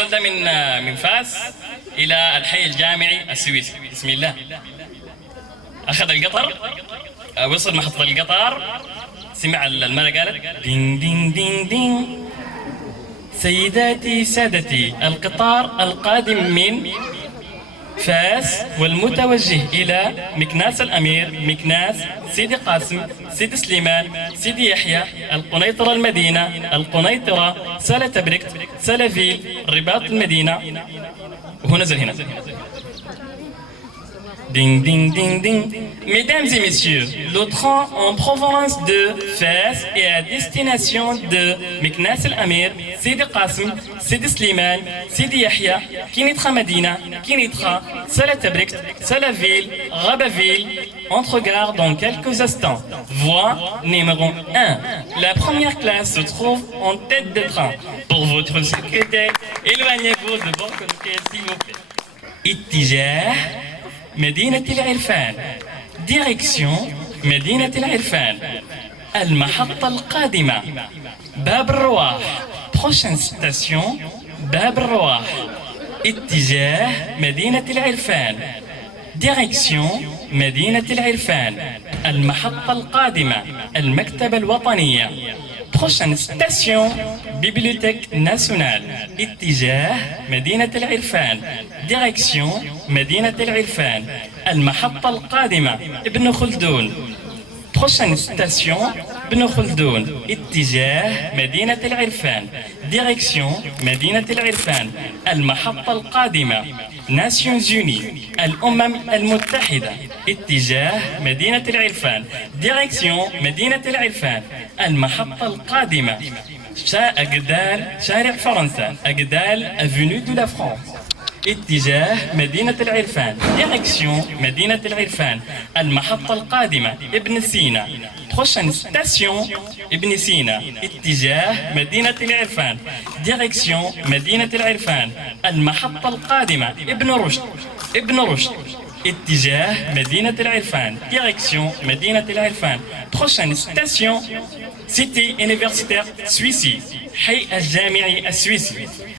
ده من فاس إلى الحي الجامعي السويسي. بسم الله. أخذ القطر، وصل محطة القطار، سمع الملكة قالت دين دين دين دين، سيداتي سادتي القطار القادم من فاس والمتوجه إلى مكناس الأمير، مكناس، سيدي قاسم، سيدي سليمان، سيدي يحيى، القنيطرة المدينة، القنيطرة، سلا تبركت، سلافيل، رباط المدينة. وهو نزل هنا. Ding ding ding ding. Mesdames et messieurs, le train en provenance de Fès est à destination de Meknas el-Amir, Sidi Qasim, Sidi Slimane, Sidi Yahya, Kinitra Medina, Kinitra, Salah Tabrikt, Salaville, Rabaville. Entre-gare dans quelques instants. Voie numéro 1. La première classe se trouve en tête de train. Pour votre sécurité, éloignez-vous de votre côté, s'il vous plaît. اتجاه مدينة العرفان. ديريكسيون مدينة العرفان. المحطة القادمة باب الرواح. Prochaine station باب الرواح. اتجاه مدينة العرفان. ديريكسيون مدينة العرفان. المحطة القادمة المكتبة الوطنية. Prochaine station Bibliothèque nationale. اتجاه مدينة العرفان. ديريكسيون مدينة العرفان. المحطة القادمة ابن خلدون. Prochaine station ابن خلدون. اتجاه مدينة العرفان. ديريكسيون مدينة العرفان. المحطة القادمة Nations Unies الأمم المتحدة. اتجاه مدينة العرفان. ديريكسيون مدينة العرفان. المحطة القادمة أقدال شارع فرنسا، أقدال أفينيو دو لا فرانس. اتجاه مدينة العرفان. ديريكسيون مدينة العرفان. المحطة القادمة ابن سينا. Prochaine station ابن سينا. اتجاه مدينة العرفان. ديريكسيون مدينة العرفان. المحطة القادمة ابن رشد. ابن رشد. اتجاه مدينة العرفان. ديريكسيون مدينة العرفان. Prochaine station Cité universitaire Suisse. حي الجامعي السويسي.